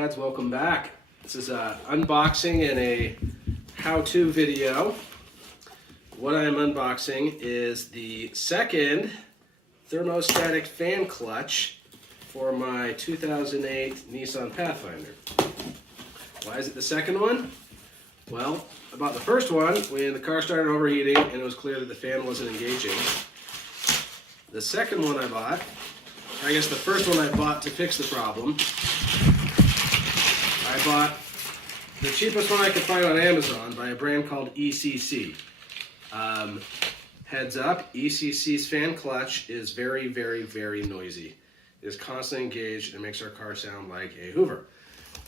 Pads, welcome back. This is an unboxing and a how-to video. What I am unboxing is the second thermostatic fan clutch for my 2008 Nissan Pathfinder. Why is it the second one? Well, I bought the first one when the car started overheating and it was clear that the fan wasn't engaging. The second one I bought, I guess the first one I bought to fix the problem, I bought the cheapest one I could find on Amazon by a brand called ECC. Heads up, ECC's fan clutch is very, very, very noisy. It is constantly engaged and makes our car sound like a Hoover.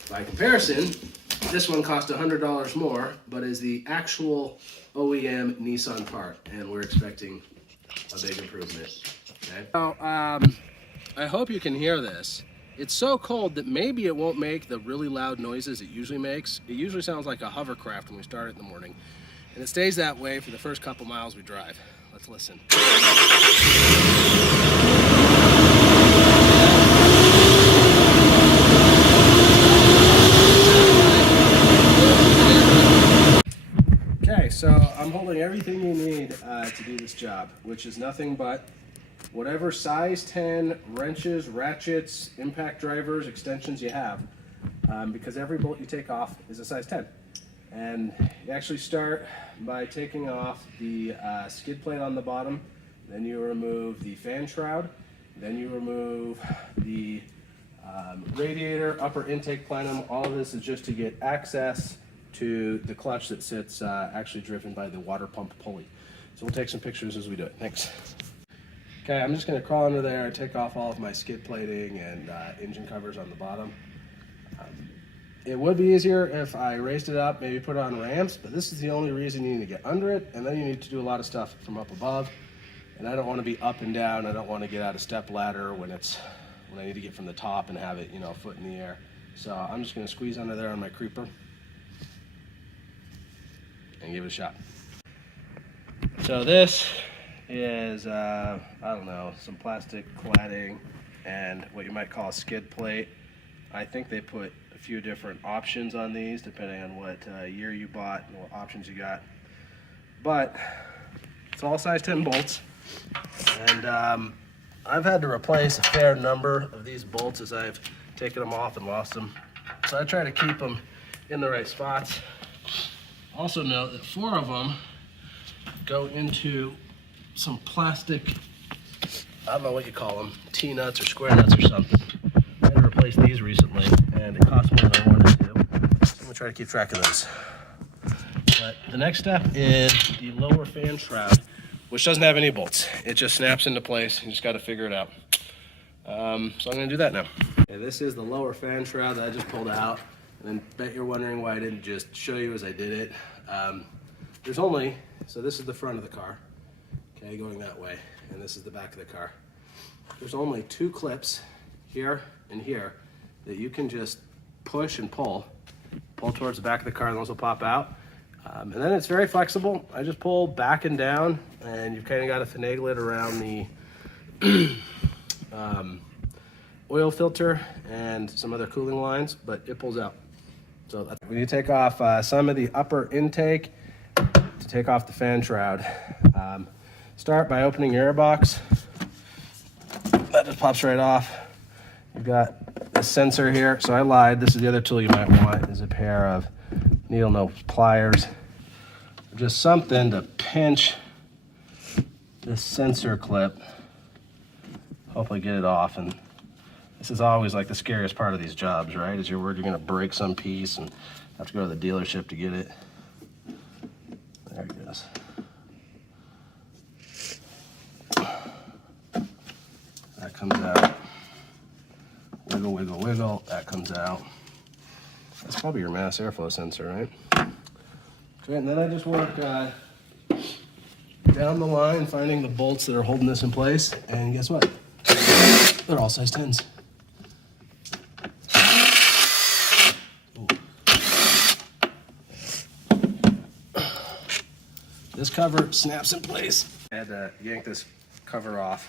By comparison, this one cost $100 more, but is the actual OEM Nissan part, and we're expecting a big improvement. Okay. Now, I hope you can hear this. It's so cold that maybe it won't make the really loud noises it usually makes. It usually sounds like a hovercraft when we start it in the morning, and it stays that way for the first couple miles we drive. Let's listen. Okay, so I'm holding everything you need to do this job, which is nothing but whatever size 10 wrenches, ratchets, impact drivers, extensions you have, because every bolt you take off is a size 10. And you actually start by taking off the skid plate on the bottom, then you remove the fan shroud, then you remove the radiator, upper intake plenum. All of this is just to get access to the clutch that sits actually driven by the water pump pulley. So we'll take some pictures as we do it. Thanks. Okay, I'm just going to crawl under there and take off all of my skid plating and engine covers on the bottom. It would be easier if I raised it up, maybe put it on ramps, but this is the only reason you need to get under it, and then you need to do a lot of stuff from up above. And I don't want to be up and down. I don't want to get out a step ladder when I need to get from the top and have it, you know, a foot in the air. So I'm just going to squeeze under there on my creeper and give it a shot. So this is, I don't know, some plastic cladding and what you might call a skid plate. I think they put a few different options on these depending on what year you bought and what options you got. But it's all size 10 bolts. And I've had to replace a fair number of these bolts as I've taken them off and lost them. So I try to keep them in the right spots. Also note that 4 of them go into some plastic, I don't know what you call them, T-nuts or square nuts or something. I had to replace these recently, and it cost more than I wanted to. So I'm gonna try to keep track of those. But the next step is the lower fan shroud, which doesn't have any bolts. It just snaps into place. You just got to figure it out. So I'm gonna do that now. Okay, this is the lower fan shroud that I just pulled out. And then bet you're wondering why I didn't just show you as I did it. There's only, so this is the front of the car, okay, going that way, and this is the back of the car. There's only 2 clips here and here that you can just push and pull towards the back of the car, and those will pop out. And then it's very flexible. I just pull back and down, and you've kind of got to finagle it around the oil filter and some other cooling lines, but it pulls out. So when you take off some of the upper intake to take off the fan shroud, start by opening your air box. That just pops right off. You've got a sensor here. So I lied. This is the other tool you might want, is a pair of needle nose pliers. Just something to pinch this sensor clip. Hopefully get it off. And this is always like the scariest part of these jobs, right? Is you're worried you're gonna break some piece and have to go to the dealership to get it. There it goes. That comes out. Wiggle, wiggle, wiggle. That comes out. That's probably your mass airflow sensor, right? Okay, and then I just work down the line, finding the bolts that are holding this in place. And guess what? They're all size 10s. This cover snaps in place. I had to yank this cover off.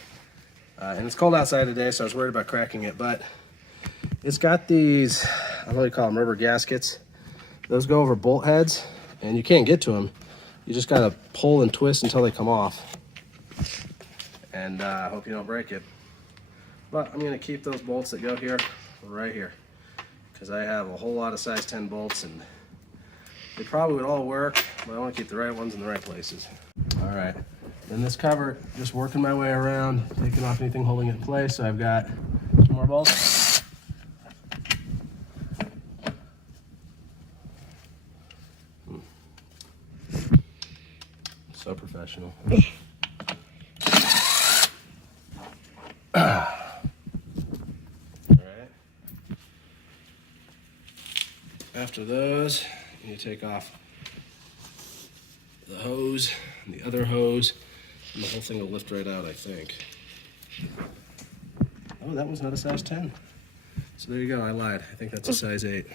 And it's cold outside today, so I was worried about cracking it, but it's got these I know you call them rubber gaskets. Those go over bolt heads, and you can't get to them. You just gotta pull and twist until they come off. And hope you don't break it. But I'm gonna keep those bolts that go here right here, because I have a whole lot of size 10 bolts, and they probably would all work, but I want to keep the right ones in the right places. All right, then this cover, just working my way around, taking off anything holding it in place. So I've got some more bolts. So professional. All right. After those, you take off the hose and the other hose, and the whole thing will lift right out, I think. Oh, that was not a size 10. So there you go, I lied. I think that's a size 8.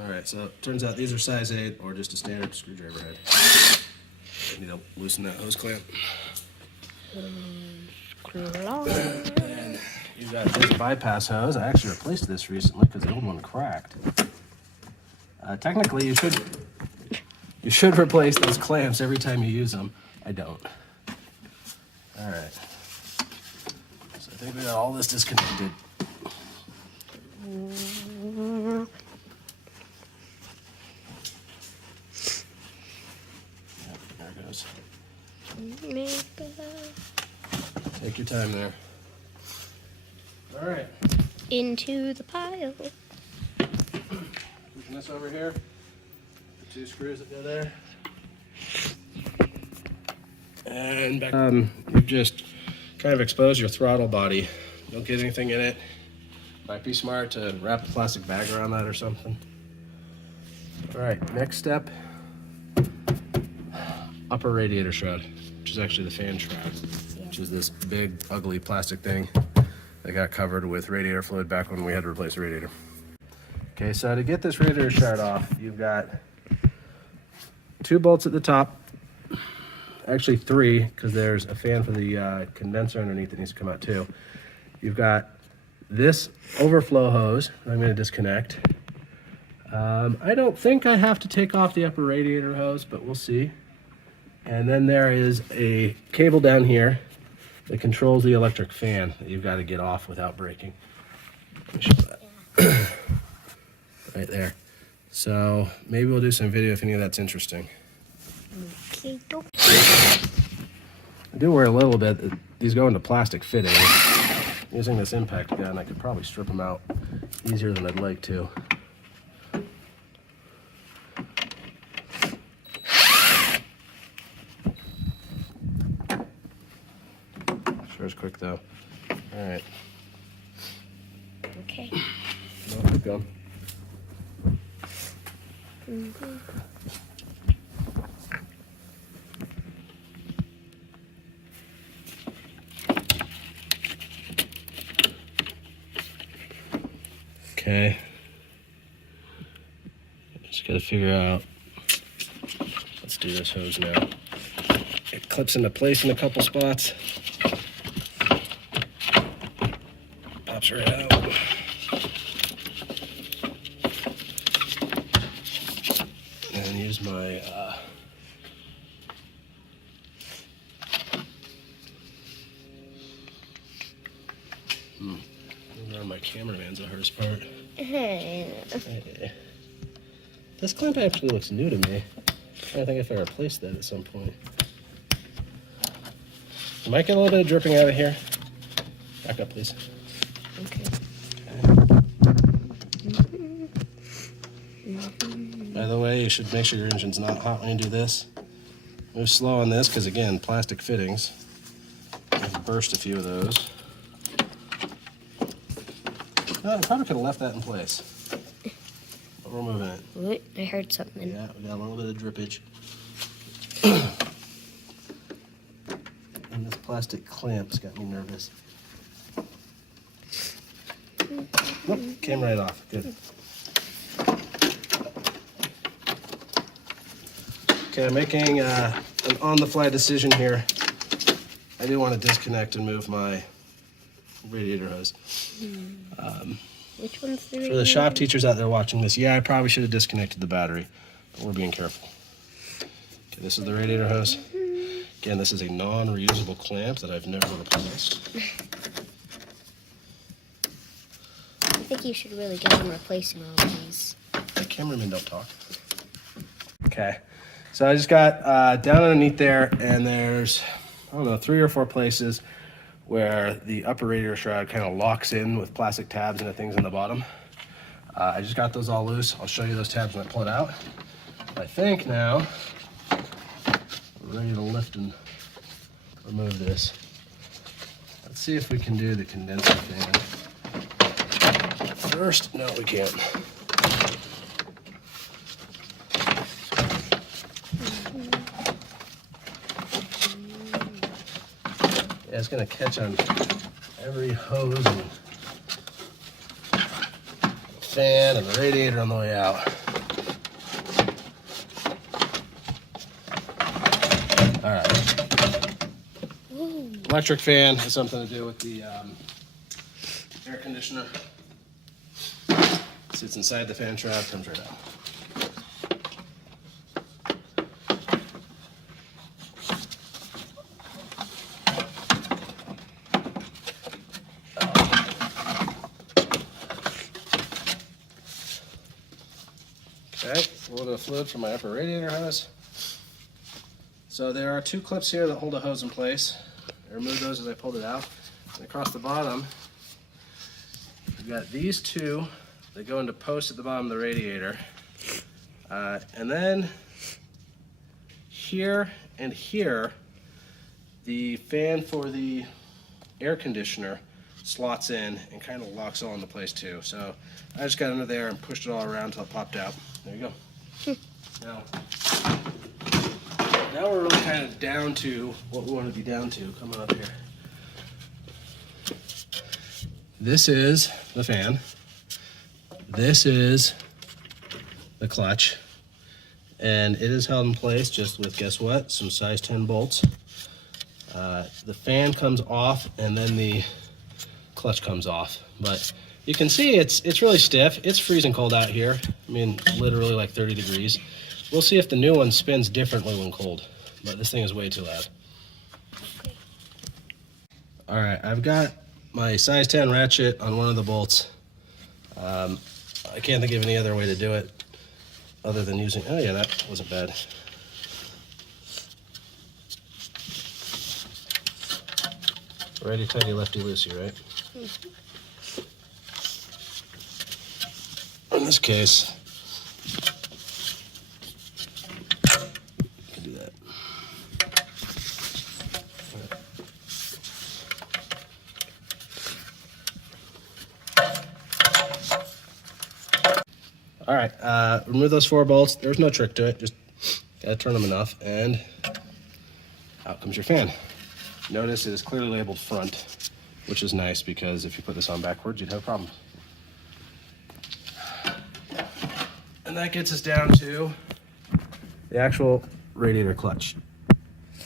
All right, so it turns out these are size 8 or just a standard screwdriver head. I need to loosen that hose clamp. And you've got this bypass hose. I actually replaced this recently because the old one cracked. Technically, you should replace those clamps every time you use them. I don't. All right. So I think we got all this disconnected. Yep, there it goes. Take your time there. All right. Into the pile. Pushing this over here. The 2 screws that go there. And back. You've just kind of exposed your throttle body. Don't get anything in it. Might be smart to wrap a plastic bag around that or something. All right, next step. Upper radiator shroud, which is actually the fan shroud, which is this big, ugly plastic thing that got covered with radiator fluid back when we had to replace the radiator. Okay, so to get this radiator shroud off, you've got 2 bolts at the top. Actually 3, because there's a fan for the condenser underneath that needs to come out too. You've got this overflow hose that I'm going to disconnect. I don't think I have to take off the upper radiator hose, but we'll see. And then there is a cable down here that controls the electric fan that you've got to get off without breaking. Let me show that. Right there. So maybe we'll do some video if any of that's interesting. Okay. I do worry a little bit that these go into plastic fittings. Using this impact gun, I could probably strip them out easier than I'd like to. Sure is quick though. All right. Okay. No, keep going. Okay. Just gotta figure out. Let's do this hose now. It clips into place in a couple spots. Pops right out. And use my my cameraman's the hardest part. Hey. This clamp actually looks new to me. I think if I replaced that at some point. You might get a little bit of dripping out of here. Back up, please. Okay. By the way, you should make sure your engine's not hot when you do this. Move slow on this, because again, plastic fittings. I've burst a few of those. No, I probably could have left that in place. But we're moving it. What? I heard something. Yeah, we got a little bit of drippage. And this plastic clamp's got me nervous. Nope, came right off. Good. Okay, I'm making an on-the-fly decision here. I do want to disconnect and move my radiator hose. Which one's the For the radiator? shop teachers out there watching this, yeah, I probably should have disconnected the battery, but we're being careful. Okay, this is the radiator hose. Again, this is a non-reusable clamp that I've never replaced. I think you should really get on replacing all of these. The cameramen don't talk. Okay, so I just got down underneath there, and there's, I don't know, 3 or 4 places where the upper radiator shroud kind of locks in with plastic tabs and the things on the bottom. I just got those all loose. I'll show you those tabs when I pull it out. I think now we're ready to lift and remove this. Let's see if we can do the condenser fan first. No, we can't. Yeah, it's gonna catch on every hose and fan and the radiator on the way out. All right. Ooh. Electric fan has something to do with the air conditioner. Sits inside the fan shroud, comes right out. Okay, a little bit of fluid from my upper radiator hose. So there are 2 clips here that hold a hose in place. I removed those as I pulled it out. And across the bottom, we've got these 2 that go into posts at the bottom of the radiator. And then here and here, the fan for the air conditioner slots in and kind of locks all into place too. So I just got under there and pushed it all around until it popped out. There you go. Now we're really kind of down to what we want to be down to. Coming up here. This is the fan. This is the clutch. And it is held in place just with, guess what? Some size 10 bolts. The fan comes off and then the clutch comes off. But you can see it's really stiff. It's freezing cold out here. I mean, literally like 30 degrees. We'll see if the new one spins differently when cold. But this thing is way too loud. Okay. All right, I've got my size 10 ratchet on one of the bolts. I can't think of any other way to do it other than using, oh yeah, that wasn't bad. Righty tighty, lefty loosey, right? In this case, I can do that. All right, remove those 4 bolts. There's no trick to it. Just gotta turn them enough, and out comes your fan. Notice it is clearly labeled front, which is nice because if you put this on backwards, you'd have a problem. And that gets us down to the actual radiator clutch,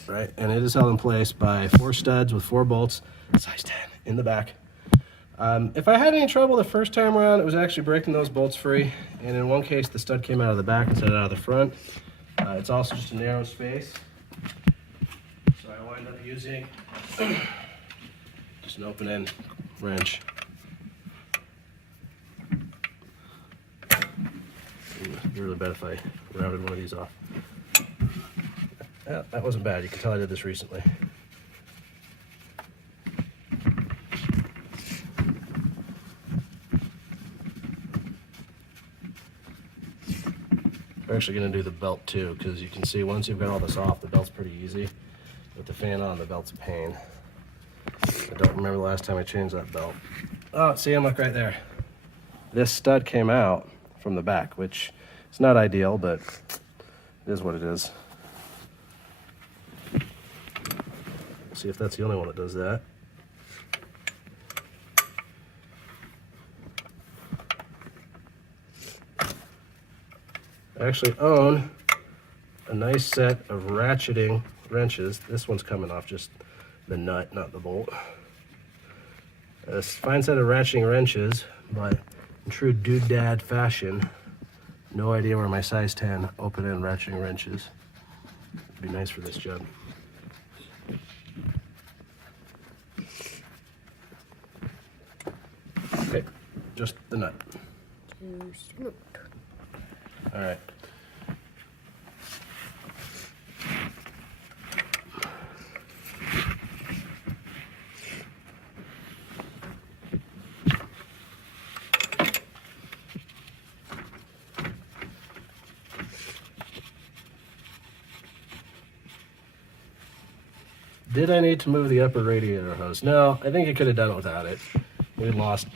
right? And it is held in place by 4 studs with 4 bolts, size 10, in the back. If I had any trouble the first time around, it was actually breaking those bolts free. And in one case, the stud came out of the back instead of out of the front. It's also just a narrow space. So I wind up using just an open-end wrench. It'd be really bad if I routed one of these off. Yeah, that wasn't bad. You can tell I did this recently. We're actually going to do the belt too, because you can see once you've got all this off, the belt's pretty easy. With the fan on, the belt's a pain. I don't remember the last time I changed that belt. Oh, see, I'm like right there. This stud came out from the back, which is not ideal, but it is what it is. See if that's the only one that does that. I actually own a nice set of ratcheting wrenches. This one's coming off just the nut, not the bolt. A fine set of ratcheting wrenches, but in true dude dad fashion, no idea where my size 10 open end ratcheting wrench is. It'd be nice for this job. Okay, just the nut. All right. Did I need to move the upper radiator hose? No, I think I could have done it without it. We lost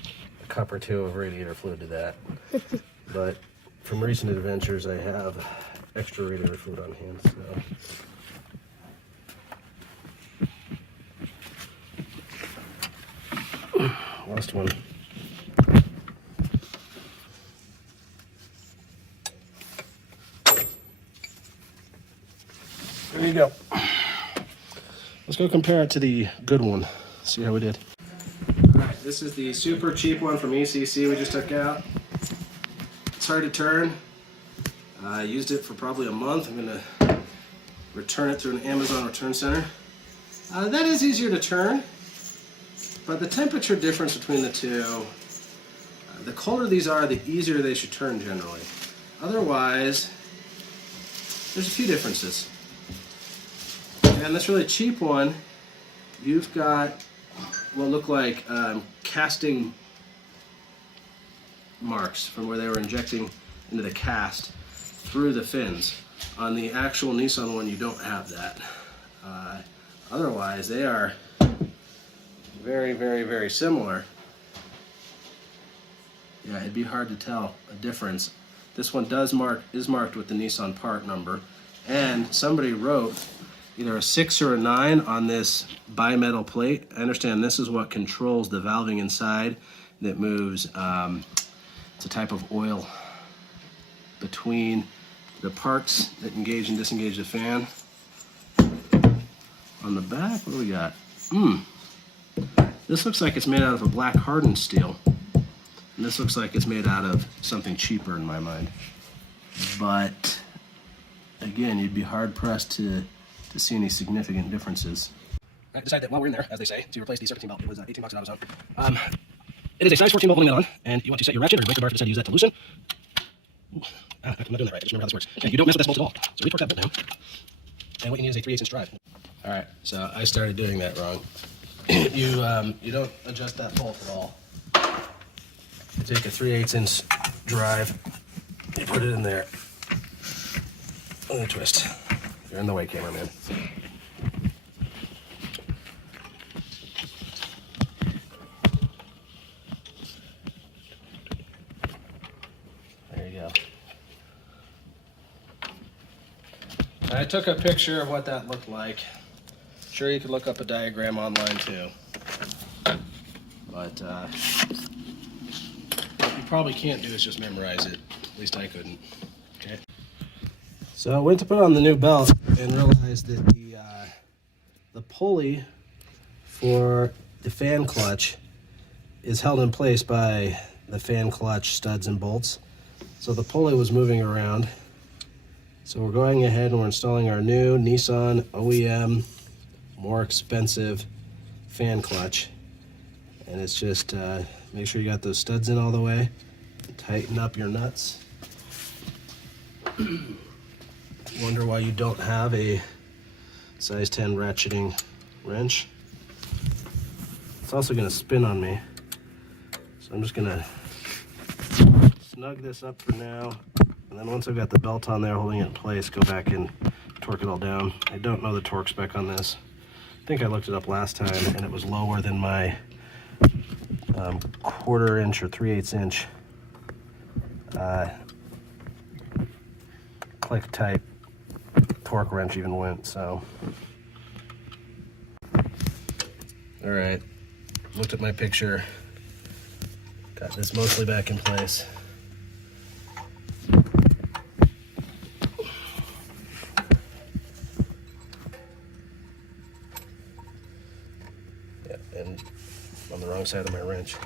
a cup or two of radiator fluid to that. But from recent adventures, I have extra radiator fluid on hand, so. Lost one. There you go. Let's go compare it to the good one. See how we did. All right, this is the super cheap one from ECC we just took out. It's hard to turn. I used it for probably a month. I'm gonna return it through an Amazon return center. That is easier to turn, but the temperature difference between the two, the colder these are, the easier they should turn generally. Otherwise, there's a few differences. And this really cheap one, you've got what look like casting marks from where they were injecting into the cast through the fins. On the actual Nissan one, you don't have that. Otherwise, they are very, very, very similar. Yeah, it'd be hard to tell a difference. This one is marked with the Nissan part number, and somebody wrote either a 6 or a 9 on this bimetal plate. I understand this is what controls the valving inside that moves. It's a type of oil between the parts that engage and disengage the fan. On the back, what do we got? This looks like it's made out of a black hardened steel. And this looks like it's made out of something cheaper in my mind. But again, you'd be hard pressed to see any significant differences. I decided that while we're in there, as they say, to replace the circuiting belt. It was $18 at Amazon. It is a size 14 bolt holding that on, and you want to set your ratchet or your breaker bar to use that to loosen. I'm not doing that right. I just remember how this works. Okay, you don't mess with this bolt at all. So we torque that bolt down. And what you need is a 3/8 inch drive. All right, so I started doing that wrong. You don't adjust that bolt at all. You take a 3/8 inch drive, you put it in there, and twist. You're in the way, cameraman. There you go. I took a picture of what that looked like. Sure, you could look up a diagram online too. But what you probably can't do is just memorize it. At least I couldn't. Okay. So I went to put on the new belt and realized that the pulley for the fan clutch is held in place by the fan clutch studs and bolts. So the pulley was moving around. So we're going ahead and we're installing our new Nissan OEM, more expensive fan clutch. And it's just make sure you got those studs in all the way. Tighten up your nuts. Wonder why you don't have a size 10 ratcheting wrench. It's also going to spin on me, so I'm just going to snug this up for now, and then once I've got the belt on there holding it in place, go back and torque it all down. I don't know the torque spec on this. I think I looked it up last time and it was lower than my 1/4 inch or 3/8 inch click type torque wrench even went, so. All right, looked at my picture, got this mostly back in place. Yeah, and on the wrong side of my wrench.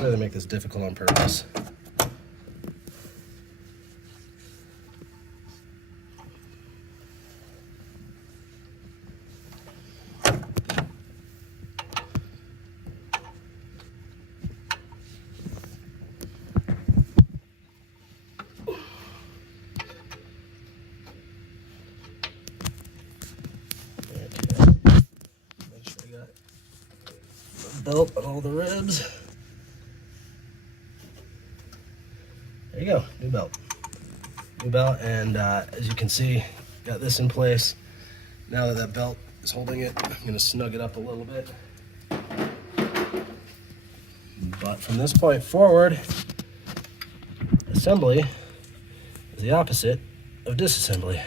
They make this difficult on purpose. Belt on all the ribs. There you go, new belt. New belt, and as you can see, got this in place. Now that that belt is holding it, I'm gonna snug it up a little bit. But from this point forward, assembly is the opposite of disassembly.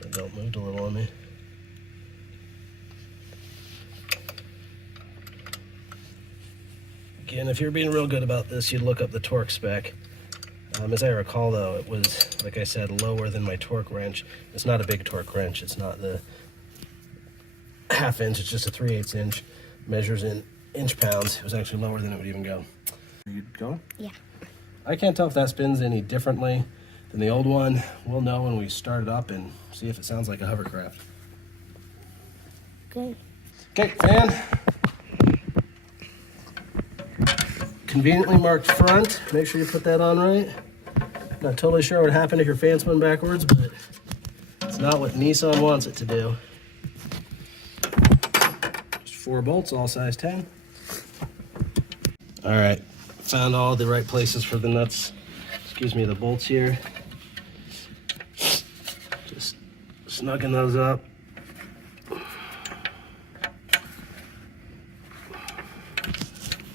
The belt moved a little on me. Again, if you're being real good about this, you'd look up the torque spec. As I recall, though, it was, like I said, lower than my torque wrench. It's not a big torque wrench. It's not the ½ inch. It's just a 3/8 inch. Measures in inch pounds. It was actually lower than it would even go. Are you going? Yeah. I can't tell if that spins any differently than the old one. We'll know when we start it up and see if it sounds like a hovercraft. Good. Okay, fan. Conveniently marked front. Make sure you put that on right. Not totally sure what happened if your fan spun backwards, but it's not what Nissan wants it to do. Just 4 bolts, all size 10. All right, found all the right places for the nuts. Excuse me, the bolts here. Just snugging those up.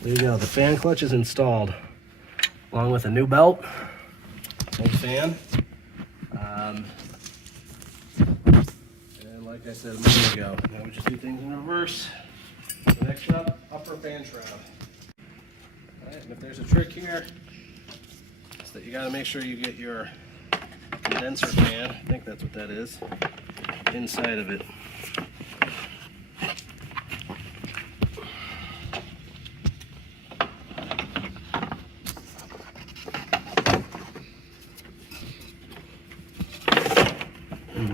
There you go, the fan clutch is installed, along with a new belt, old fan. And like I said a moment ago, now we just do things in reverse. So next up, upper fan shroud. All right, and if there's a trick here, it's that you gotta make sure you get your condenser fan, I think that's what that is, inside of it.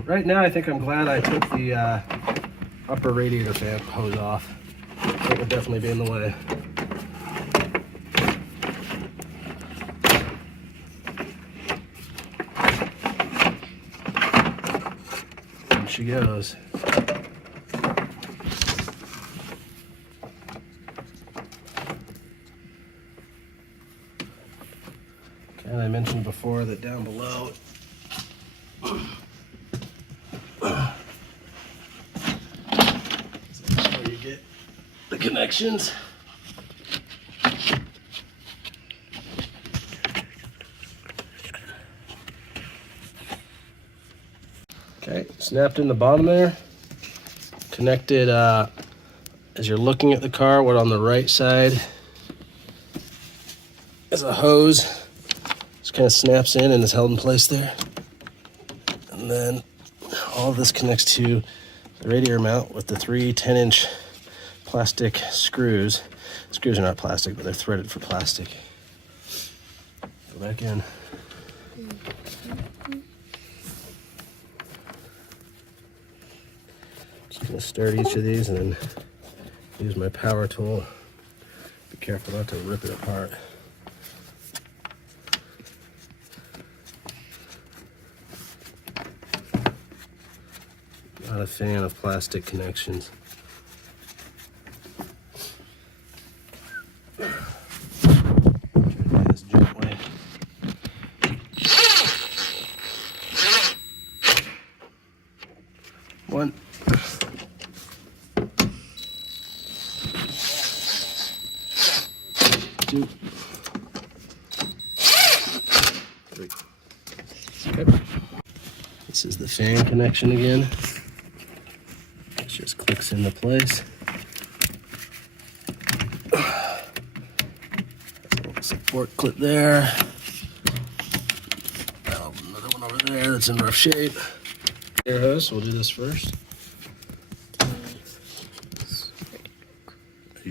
Right now, I think I'm glad I took the upper radiator fan hose off. It would definitely be in the way. And she goes. Okay, and I mentioned before that down below, the connections. Okay, snapped in the bottom there. Connected as you're looking at the car, what on the right side is a hose. Just kind of snaps in and is held in place there. And then all of this connects to the radiator mount with the 3 10-inch plastic screws. Screws are not plastic, but they're threaded for plastic. Go back in. Just gonna start each of these and then use my power tool. Be careful not to rip it apart. Not a fan of plastic connections. One. 2. 3. Okay. This is the fan connection again. It just clicks into place. A little support clip there. Another one over there that's in rough shape. Air hose, so we'll do this first.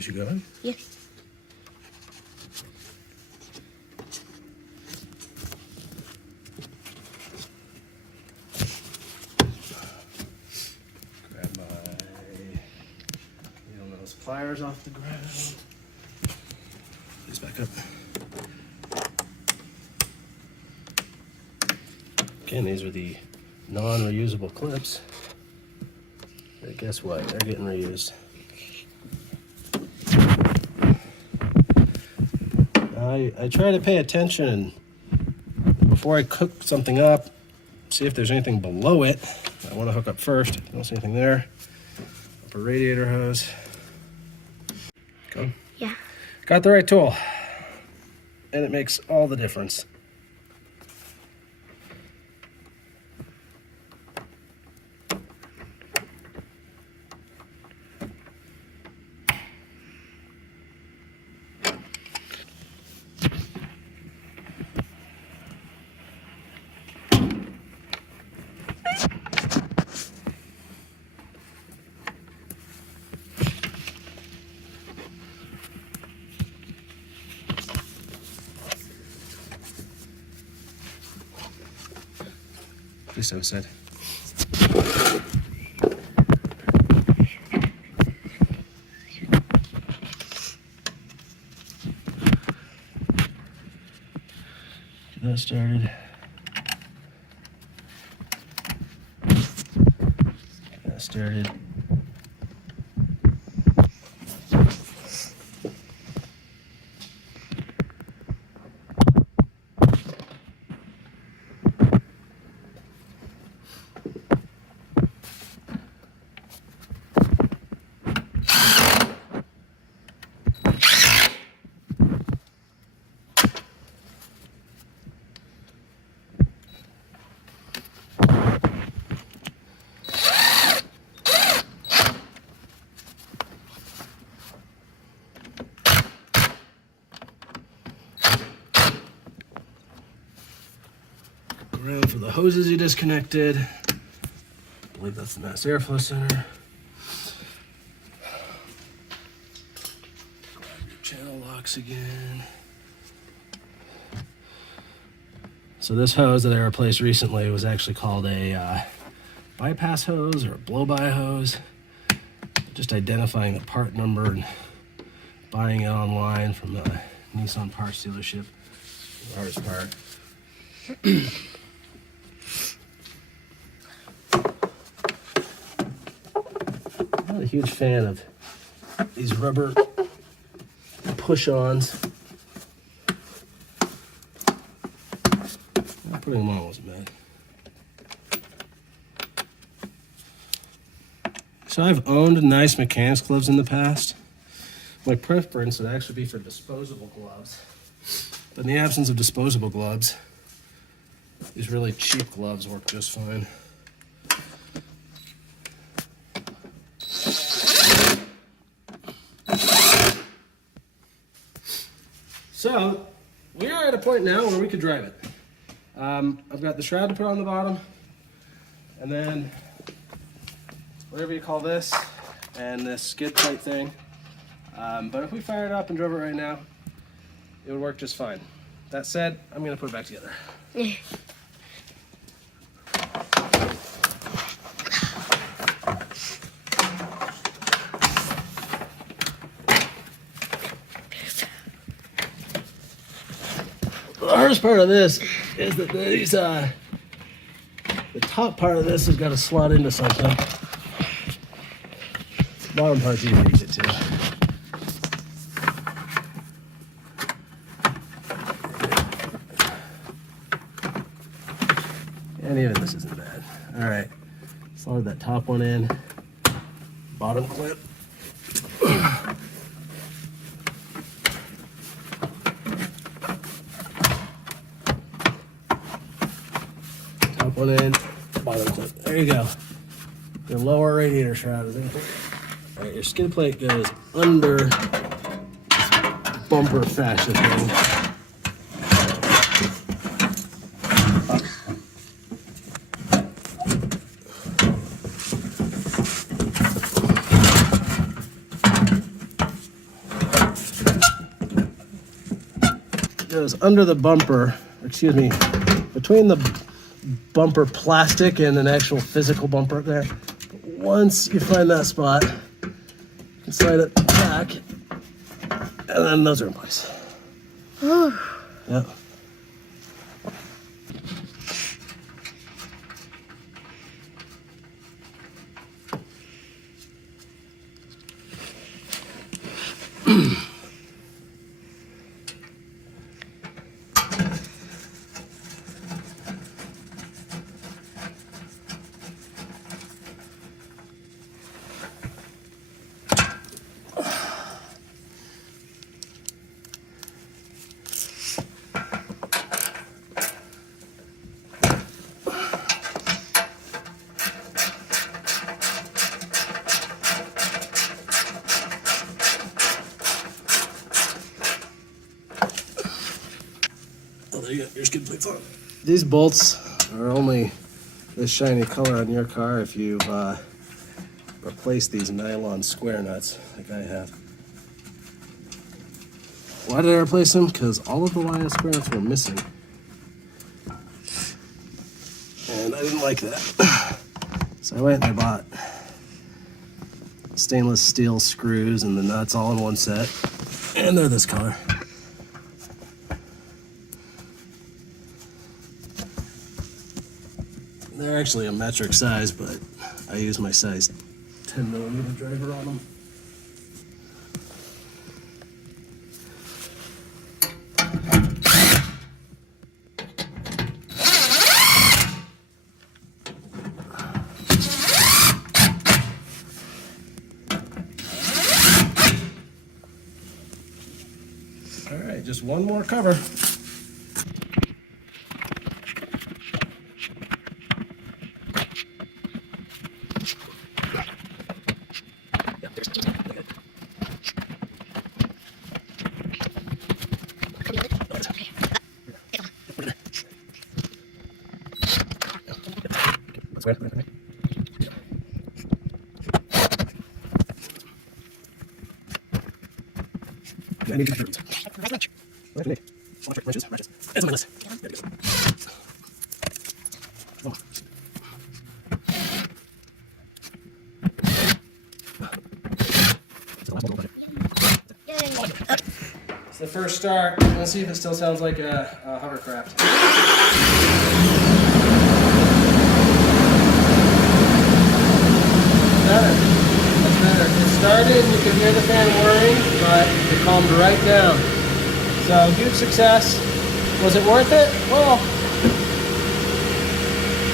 you should go in? Yeah. Grab my needle nose pliers off the ground. These back up. Again, these are the non-reusable clips. But guess what? They're getting reused. I try to pay attention before I cook something up, see if there's anything below it I want to hook up first. Don't see anything there. Up a radiator hose. Go. Yeah. Got the right tool. And it makes all the difference. Please so said. Get that started. Get that started. Around for the hoses you disconnected. I believe that's the mass airflow center. Grab your channel locks again. So this hose that I replaced recently was actually called a bypass hose or a blow-by hose. Just identifying the part number and buying it online from the Nissan parts dealership. The hardest part. I'm not a huge fan of these rubber push-ons. Putting them on wasn't bad. So I've owned nice mechanics gloves in the past. My preference would actually be for disposable gloves. But in the absence of disposable gloves, these really cheap gloves work just fine. So, we are at a point now where we could drive it. I've got the shroud to put on the bottom, and then whatever you call this, and this skid plate thing. But if we fire it up and drove it right now, it would work just fine. That said, I'm gonna put it back together. The hardest part of this is that these, the top part of this has got to slot into something. The bottom part's easy to get to. And even this isn't bad. All right, slide that top one in. Bottom clip. Top one in, bottom clip. There you go. Your lower radiator shroud is in. All right, your skid plate goes under this bumper fascia thing. goes under the bumper, excuse me, between the bumper plastic and an actual physical bumper up there. But once you find that spot, you can slide it back, and then those are in place. Yep. You got your skid plates on. These bolts are only this shiny color on your car if you've replaced these nylon square nuts like I have. Why did I replace them? Because all of the nylon square nuts were missing. And I didn't like that. So I went and I bought stainless steel screws and the nuts all in one set. And they're this color. They're actually a metric size, but I use my size 10mm driver on them. All right, just one more cover. I need to wrenches. That's my list. It's the first start. Let's see if it still sounds like a hovercraft. That's better. It started, you could hear the fan whirring, but it calmed right down. So, huge success. Was it worth it? Well,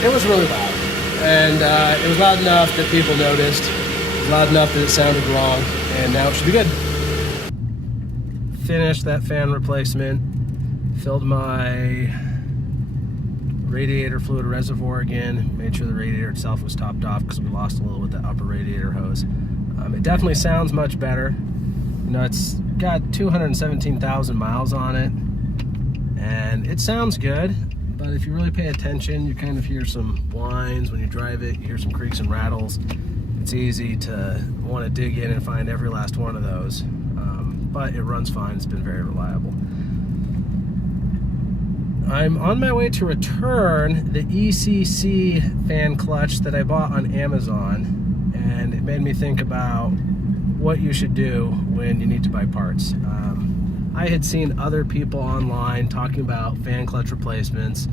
it was really loud. And it was loud enough that people noticed. It was loud enough that it sounded wrong. And now it should be good. Finished that fan replacement. Filled my radiator fluid reservoir again. Made sure the radiator itself was topped off because we lost a little with the upper radiator hose. It definitely sounds much better. You know, it's got 217,000 miles on it, and it sounds good, but if you really pay attention, you kind of hear some whines when you drive it, you hear some creaks and rattles. It's easy to want to dig in and find every last one of those, but it runs fine. It's been very reliable. I'm on my way to return the ECC fan clutch that I bought on Amazon, and it made me think about what you should do when you need to buy parts. I had seen other people online talking about fan clutch replacements,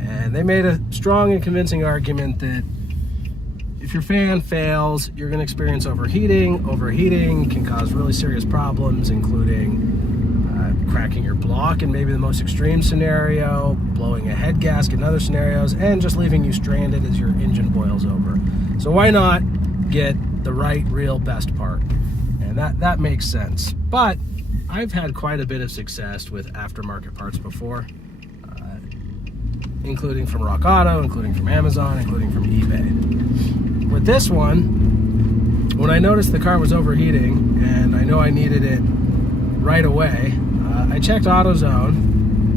and they made a strong and convincing argument that if your fan fails, you're going to experience overheating. Overheating can cause really serious problems, including cracking your block in maybe the most extreme scenario, blowing a head gasket in other scenarios, and just leaving you stranded as your engine boils over. So why not get the right, real, best part? And that makes sense. But I've had quite a bit of success with aftermarket parts before, including from Rock Auto, including from Amazon, including from eBay. With this one, when I noticed the car was overheating and I know I needed it right away, I checked AutoZone,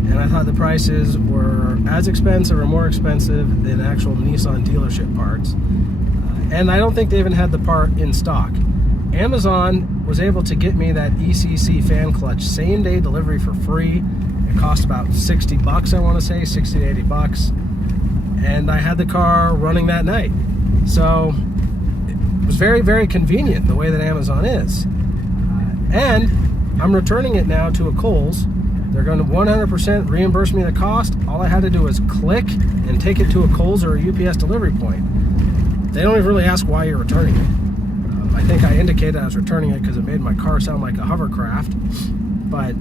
and I thought the prices were as expensive or more expensive than actual Nissan dealership parts. And I don't think they even had the part in stock. Amazon was able to get me that ECC fan clutch same day delivery for free, It cost about 60 bucks, I want to say, 60 to 80 bucks. And I had the car running that night. So it was very, very convenient the way that Amazon is. And I'm returning it now to a Kohl's. They're going to 100% reimburse me the cost. All I had to do was click and take it to a Kohl's or a UPS delivery point. They don't even really ask why you're returning it. I think I indicated I was returning it because it made my car sound like a hovercraft. But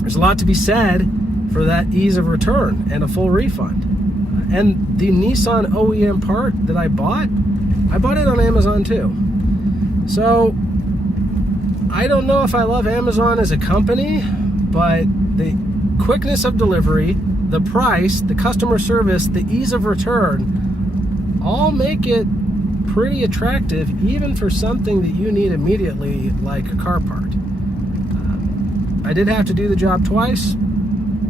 there's a lot to be said for that ease of return and a full refund. And the Nissan OEM part that I bought it on Amazon too. So I don't know if I love Amazon as a company, but the quickness of delivery, the price, the customer service, the ease of return, all make it pretty attractive, even for something that you need immediately, like a car part. I did have to do the job twice.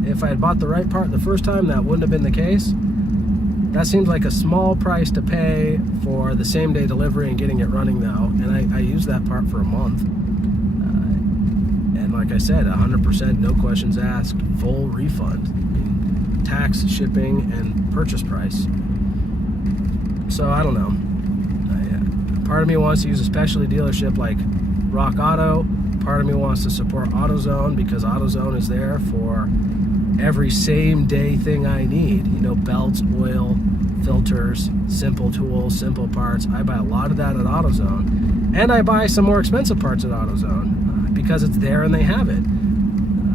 If I had bought the right part the first time, that wouldn't have been the case. That seems like a small price to pay for the same day delivery and getting it running though. And I used that part for a month. And like I said, 100%, no questions asked, full refund. I mean, tax, shipping, and purchase price. So I don't know. Part of me wants to use a specialty dealership like Rock Auto. Part of me wants to support AutoZone because AutoZone is there for every same day thing I need. You know, belts, oil, filters, simple tools, simple parts. I buy a lot of that at AutoZone. And I buy some more expensive parts at AutoZone because it's there and they have it.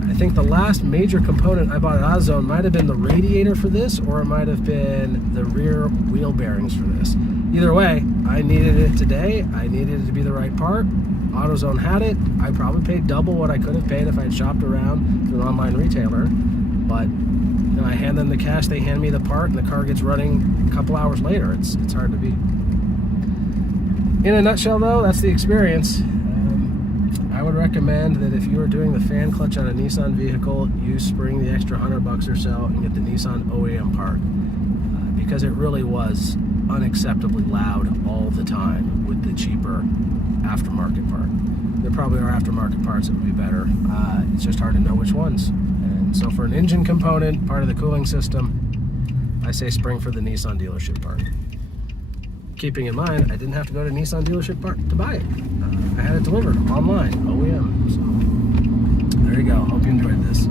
I think the last major component I bought at AutoZone might have been the radiator for this, or it might have been the rear wheel bearings for this. Either way, I needed it today. I needed it to be the right part. AutoZone had it. I probably paid double what I could have paid if I had shopped around through an online retailer. But you know, I hand them the cash, they hand me the part, and the car gets running a couple hours later. It's hard to beat. In a nutshell, though, that's the experience. I would recommend that if you are doing the fan clutch on a Nissan vehicle, you spring the extra $100 or so and get the Nissan OEM part, because it really was unacceptably loud all the time with the cheaper aftermarket part. There probably are aftermarket parts that would be better. It's just hard to know which ones. And so for an engine component, part of the cooling system, I say spring for the Nissan dealership part. Keeping in mind, I didn't have to go to a Nissan dealership part to buy it. I had it delivered online, OEM. So there you go. Hope you enjoyed this.